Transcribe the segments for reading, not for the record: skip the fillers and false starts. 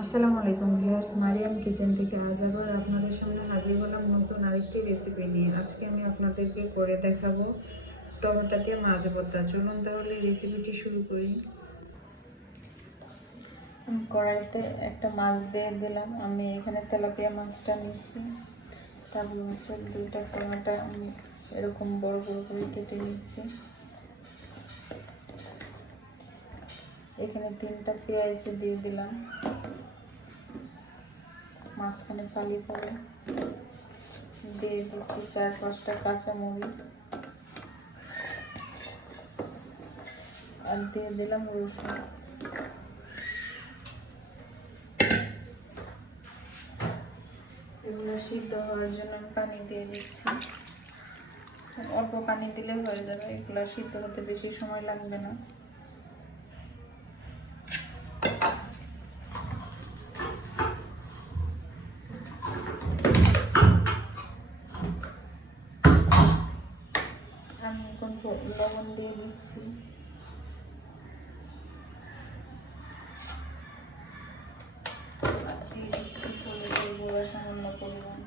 আসসালামু আলাইকুম viewers, Mariam kitchen থেকে আজ আবার আপনাদের সামনে হাজির হলাম নতুন আরেকটি রেসিপি নিয়ে। আজকে আমি আপনাদেরকে করে দেখাবো টমেটো দিয়ে মাছ ভর্তা। চলুন তাহলে রেসিপিটি শুরু করি। কড়াইতে একটা মাছ দিয়ে দিলাম। আমি এখানে তেলাপিয়া মাছটা নিচ্ছি। তারপর হচ্ছে 2টা টমেটো আমি এরকম বড় বড় করে কেটে নিচ্ছি। এখানে 3টা পেঁয়াজ দিয়ে দিলাম, মাঝখানে ফালি করে দিয়ে দিচ্ছি 4-5টা কাঁচামরিচ আর দিয়ে দিলাম রসুন। এগুলো সিদ্ধ হওয়ার জন্য আমি পানি দিয়ে দিচ্ছি। অল্প পানি দিলে হয়ে যাবে, এগুলো সিদ্ধ হতে বেশি সময় লাগবে না। আমি এখন লবণ দিয়ে দিচ্ছি। দিয়ে দিচ্ছি হলুদের গুঁড়া সামান্য পরিমাণ।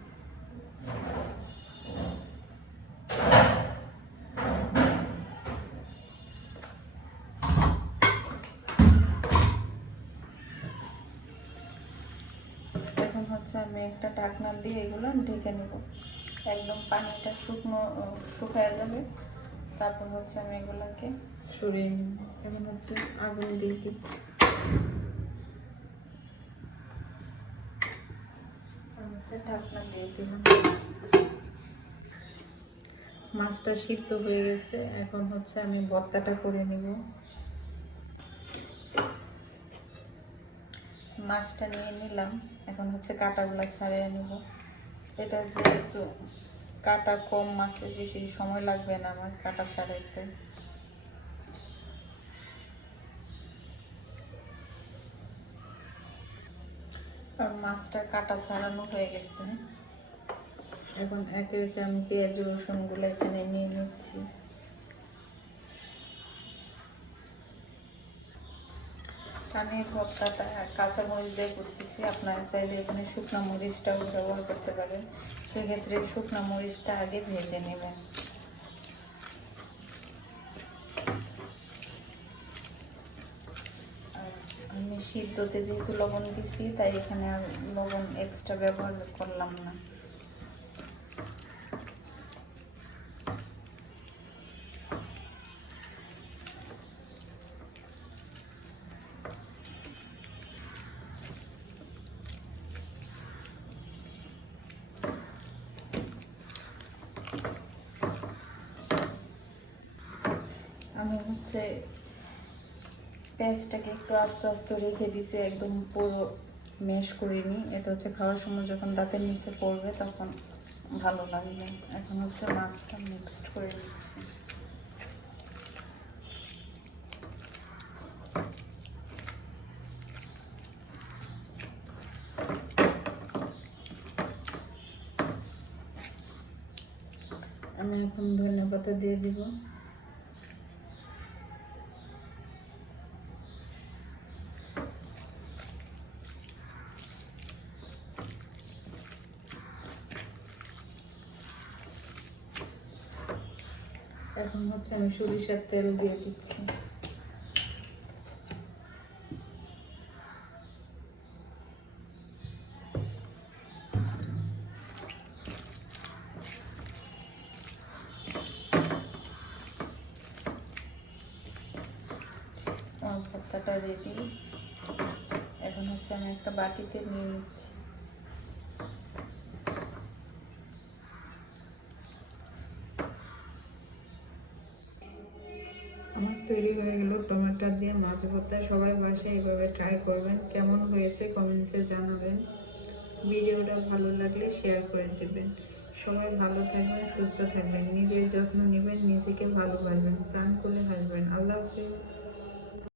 এখন হচ্ছে আমি একটা ঢাকনা দিয়ে এগুলো ঢেকে নেব, একদম পানিটা শুকায় যাবে। তারপর হচ্ছে আমি এগুলোকে সরিয়ে নিন। এখন হচ্ছে আগুন দিয়ে দিচ্ছি। ঢাকনা দিয়ে দিলাম। মাছটা সিদ্ধ হয়ে গেছে, এখন হচ্ছে আমি ভর্তাটা করে নিব। মাছটা নিয়ে নিলাম, এখন হচ্ছে কাঁটাগুলো ছাড়িয়ে নিব। এটা যেহেতু কাঁটা কম, মাছে বেশি সময় লাগবে না আমার কাঁটা ছাড়াইতে। আর মাছটা কাঁটা ছাড়ানো হয়ে গেছে। এখন একে একে আমি পেঁয়াজ রসুনগুলো এখানে নিয়ে নিচ্ছি। আমি ভর্তাটা কাঁচামরিচ দিয়ে করতেছি, আপনারা চাইলে এখানে শুকনো মরিচটাও ব্যবহার করতে পারেন। সেক্ষেত্রে শুকনো মরিচটা আগে ভেজে নেবেন। আমি সিদ্ধতে যেহেতু লবণ দিছি, তাই এখানে আর লবণ এক্সট্রা ব্যবহার করলাম না। আমি হচ্ছে পেঁয়াজটাকে একটু আস্তে আস্তে রেখে দিছি, একদম পুরো ম্যাশ করিনি। এতে হচ্ছে খাওয়ার সময় যখন দাঁতের নিচে পড়বে তখন ভালো লাগবে। এখন হচ্ছে মাছটা মিক্সড করে দিচ্ছি। আমি এখন ধনেপাতা দিয়ে দিব। এখন হচ্ছে আমি সরিষার তেল দিয়ে দিচ্ছি। আমার ভর্তাটা রেডি। এখন হচ্ছে আমি একটা বাটিতে নিয়ে নিচ্ছি। আমার তৈরি হয়ে গেল টমেটো দিয়ে মাছ ভর্তা। সবাই বাসায় এইভাবে ট্রাই করবেন, কেমন হয়েছে কমেন্টসে জানাবেন। ভিডিওটা ভালো লাগলে শেয়ার করে দেবেন। সবাই ভালো থাকবেন, সুস্থ থাকবেন, নিজের যত্ন নেবেন, নিজেকে ভালোবাসবেন, প্রাণ খুলে হাসবেন। আল্লাহ হাফেজ।